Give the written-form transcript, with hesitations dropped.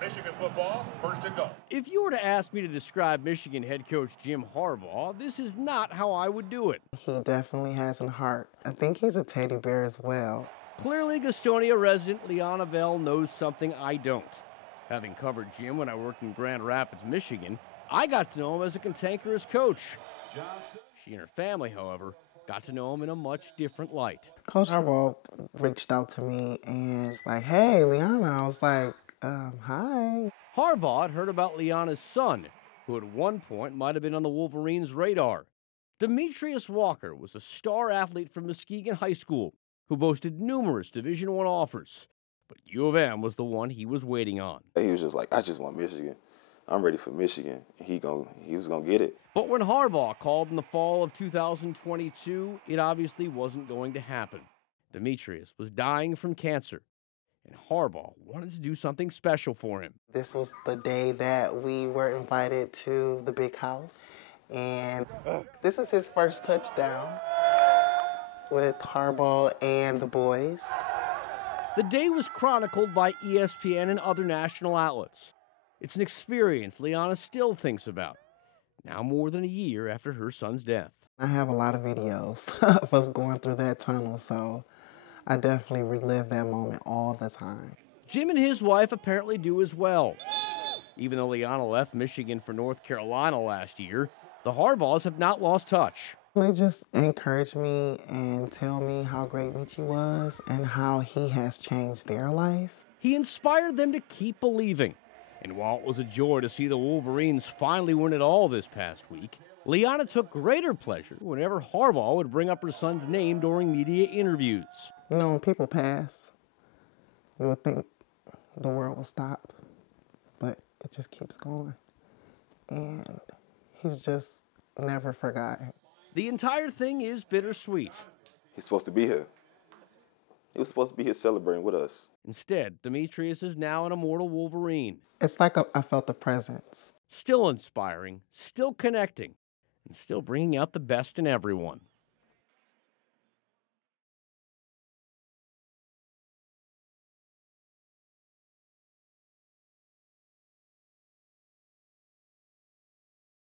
Michigan football, first and goal. If you were to ask me to describe Michigan head coach Jim Harbaugh, this is not how I would do it. He definitely has a heart. I think he's a teddy bear as well. Clearly, Gastonia resident Liana Bell knows something I don't. Having covered Jim when I worked in Grand Rapids, Michigan, I got to know him as a cantankerous coach. She and her family, however, got to know him in a much different light. Coach Harbaugh reached out to me and was like, "Hey, Liana." I was like, hi. Harbaugh had heard about Liana's son, who at one point might have been on the Wolverines' radar. Dametrius Walker was a star athlete from Muskegon High School who boasted numerous Division I offers, but U of M was the one he was waiting on. He was just like, I just want Michigan. I'm ready for Michigan. He was gonna get it. But when Harbaugh called in the fall of 2022, it obviously wasn't going to happen. Dametrius was dying from cancer, and Harbaugh wanted to do something special for him. This was the day that we were invited to the big house, and this is his first touchdown with Harbaugh and the boys. The day was chronicled by ESPN and other national outlets. It's an experience Liana still thinks about, now more than a year after her son's death. I have a lot of videos of us going through that tunnel, so I definitely relive that moment all the time. Jim and his wife apparently do as well. Even though Liana left Michigan for North Carolina last year, the Harbaughs have not lost touch. They just encourage me and tell me how great Michi was and how he has changed their life. He inspired them to keep believing. And while it was a joy to see the Wolverines finally win it all this past week, Liana took greater pleasure whenever Harbaugh would bring up her son's name during media interviews. You know, when people pass, you would think the world will stop, but it just keeps going. And he's just never forgotten. The entire thing is bittersweet. He's supposed to be here. He was supposed to be here celebrating with us. Instead, Dametrius is now an Immortal Wolverine. It's like I felt the presence. Still inspiring, still connecting, and still bringing out the best in everyone.